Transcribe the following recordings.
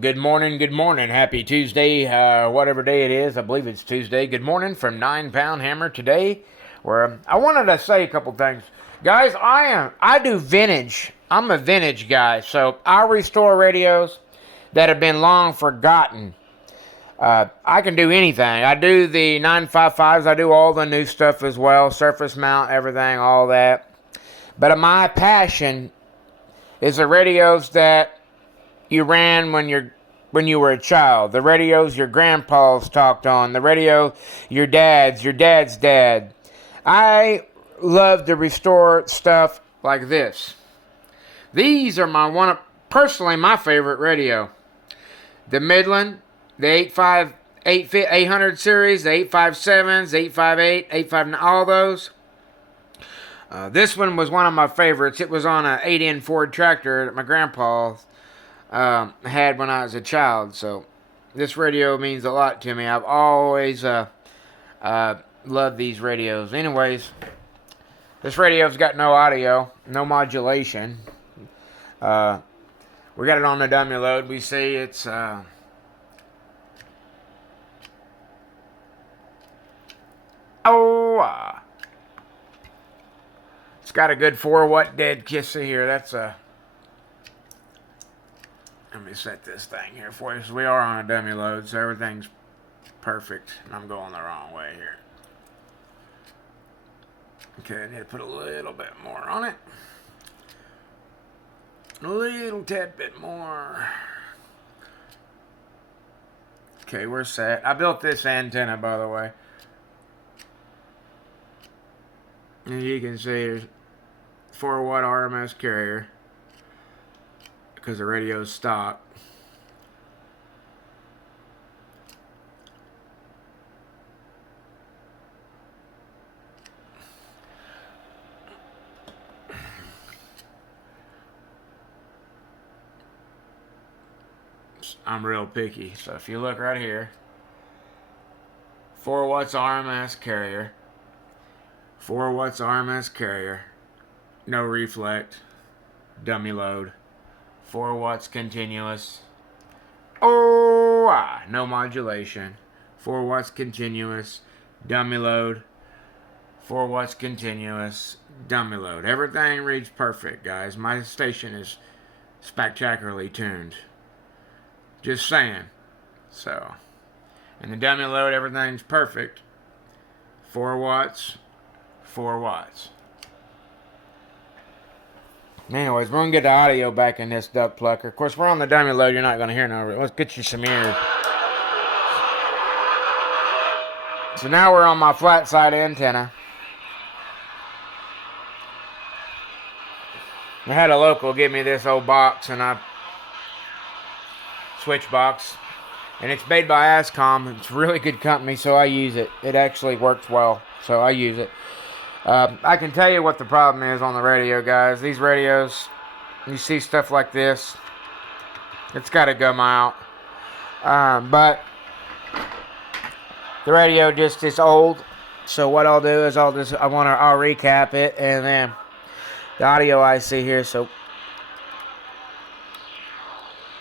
Good morning, happy Tuesday, whatever day it is, I believe it's Tuesday. Good morning from 9 Pound Hammer today, where I wanted to say a couple things. Guys, I do vintage, I'm a vintage guy, so I restore radios that have been long forgotten. I can do anything. I do the 955s, I do all the new stuff as well, surface mount, everything, all that. But my passion is the radios that you ran when you were a child, the radios your grandpas talked on, the radio your dad's dad. I love to restore stuff like this. These are personally my favorite radio. The Midland, the 800 series, the 857s, 858, 859, all those. This one was one of my favorites. It was on an 8-in Ford tractor that my grandpa had when I was a child, so this radio means a lot to me. I've always loved these radios. Anyways, this radio's got no audio, no modulation. We got it on the dummy load. We see it's it's got a good 4-watt dead kiss here. That's a Let me set this thing here for you. So we are on a dummy load, so everything's perfect. And I'm going the wrong way here. Okay, I need to put a little bit more on it. A little tad bit more. Okay, we're set. I built this antenna, by the way. As you can see, there's 4-watt RMS carrier, because the radio's stock. I'm real picky, so if you look right here, 4 watts RMS carrier, 4 watts RMS carrier, no reflect, dummy load. 4 watts continuous. No modulation. 4 watts continuous. Dummy load. 4 watts continuous. Dummy load. Everything reads perfect, guys. My station is spectacularly tuned. Just saying. So, and the dummy load, everything's perfect. 4 watts. 4 watts. Anyways, we're going to get the audio back in this duck plucker. Of course, we're on the dummy load. You're not going to hear no. Let's get you some ears. So now we're on my flat side antenna. I had a local give me this old box, and switch box. And it's made by Ascom. It's a really good company, so I use it. It actually works well, so I use it. I can tell you what the problem is on the radio, guys. These radios, you see stuff like this, it's got to come out. But the radio just is old. So what I'll do is I'll recap it, and then the audio I see here.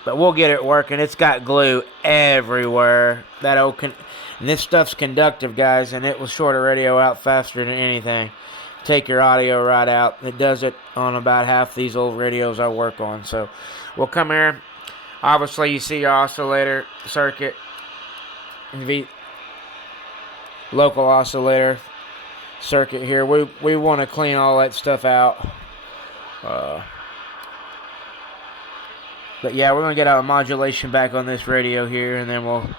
But we'll get it working. It's got glue everywhere. And this stuff's conductive, guys, and it will short a radio out faster than anything. Take your audio right out. It does it on about half these old radios I work on. So we'll come here. Obviously, you see your oscillator circuit. Local oscillator circuit here. We want to clean all that stuff out. But yeah, we're going to get our modulation back on this radio here, and then we'll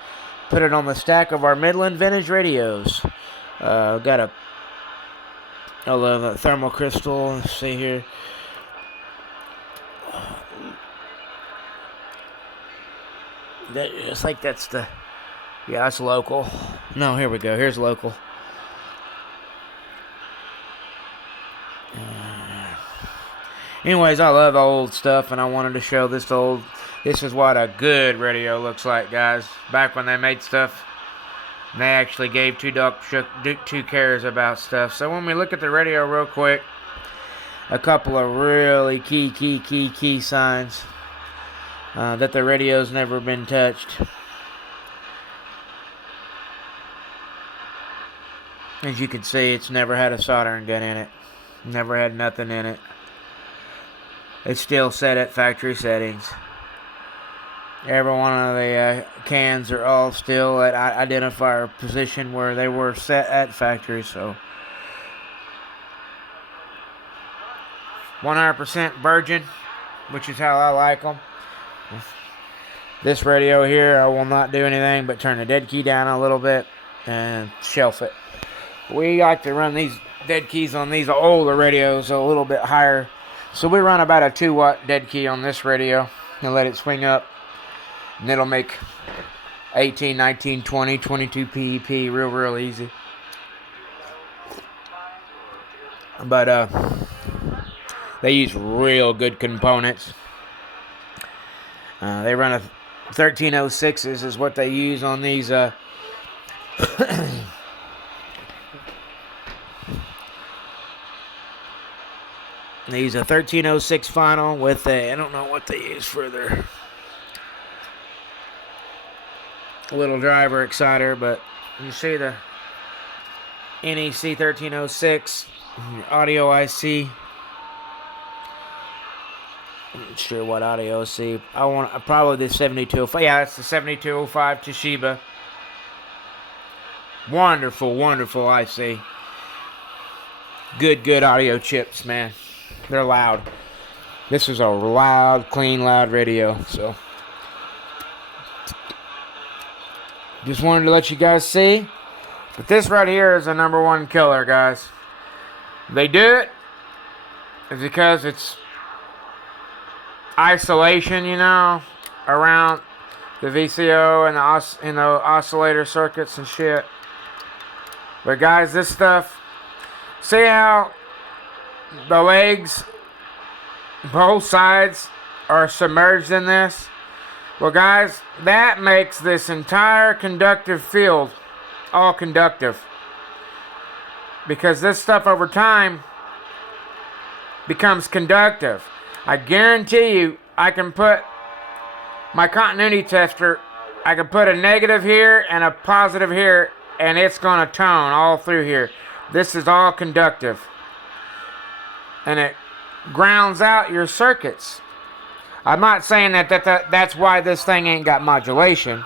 put it on the stack of our Midland vintage radios. Got a thermal crystal. Let's see here. It's like that's that's local. No, here we go. Here's local. Anyways, I love old stuff, and I wanted to show this old. This is what a good radio looks like, guys. Back when they made stuff, they actually gave two cares about stuff. So when we look at the radio real quick, a couple of really key signs. that the radio's never been touched. As you can see, it's never had a soldering gun in it. Never had nothing in it. It's still set at factory settings. Every one of the cans are all still at identifier position where they were set at factory. So 100% virgin, which is how I like them. This radio here, I will not do anything but turn the dead key down a little bit and shelf it. We like to run these dead keys on these older radios a little bit higher. So we run about a 2-watt dead key on this radio and let it swing up. And it'll make 18, 19, 20, 22 PEP real easy. But they use real good components. They run a 1306s is what they use on these they use a 1306 final with a, I don't know what they use for their little driver exciter, but you see the NEC 1306 audio IC. I'm not sure what audio IC. I want probably the 7205. Yeah, that's the 7205 Toshiba. Wonderful IC. Good audio chips, man. They're loud. This is a loud, clean, loud radio. So just wanted to let you guys see. But this right here is a #1 killer, guys. They do it because it's isolation, you know, around the VCO and the oscillator circuits and shit. But guys, this stuff, see how the legs, both sides, are submerged in this? Well, guys, that makes this entire conductive field all conductive. Because this stuff over time becomes conductive. I guarantee you, I can put my continuity tester, I can put a negative here and a positive here, and it's going to tone all through here. This is all conductive. And it grounds out your circuits. I'm not saying that's why this thing ain't got modulation,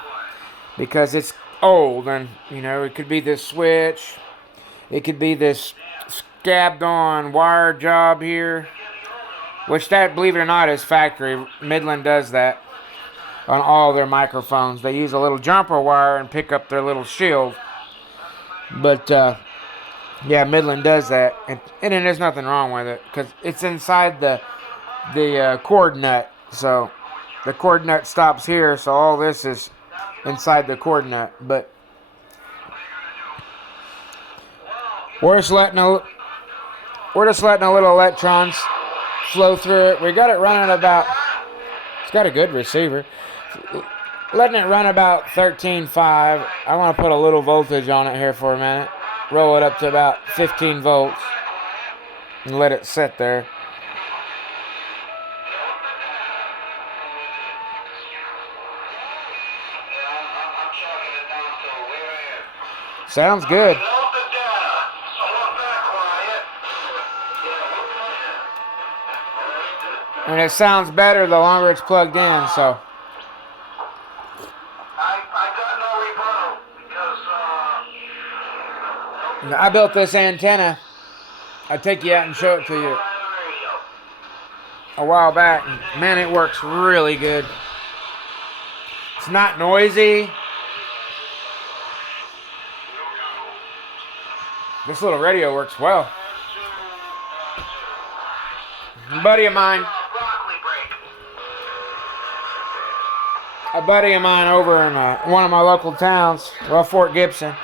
because it's old, and you know, it could be this switch, it could be this scabbed on wire job here, which that, believe it or not, is factory. Midland does that on all their microphones. They use a little jumper wire and pick up their little shield. But yeah, Midland does that, and there's nothing wrong with it because it's inside the cord nut. So the cord nut stops here, so all this is inside the cord nut. But we're just letting a little electrons flow through it. We got it running about, it's got a good receiver, letting it run about 13.5. I want to put a little voltage on it here for a minute. Roll it up to about 15 volts and let it sit there. Sounds good. And it sounds better the longer it's plugged in, so. I built this antenna. I'll take you out and show it to you a while back. Man, it works really good. It's not noisy. This little radio works well. A buddy of mine over in one of my local towns, well, Fort Gibson,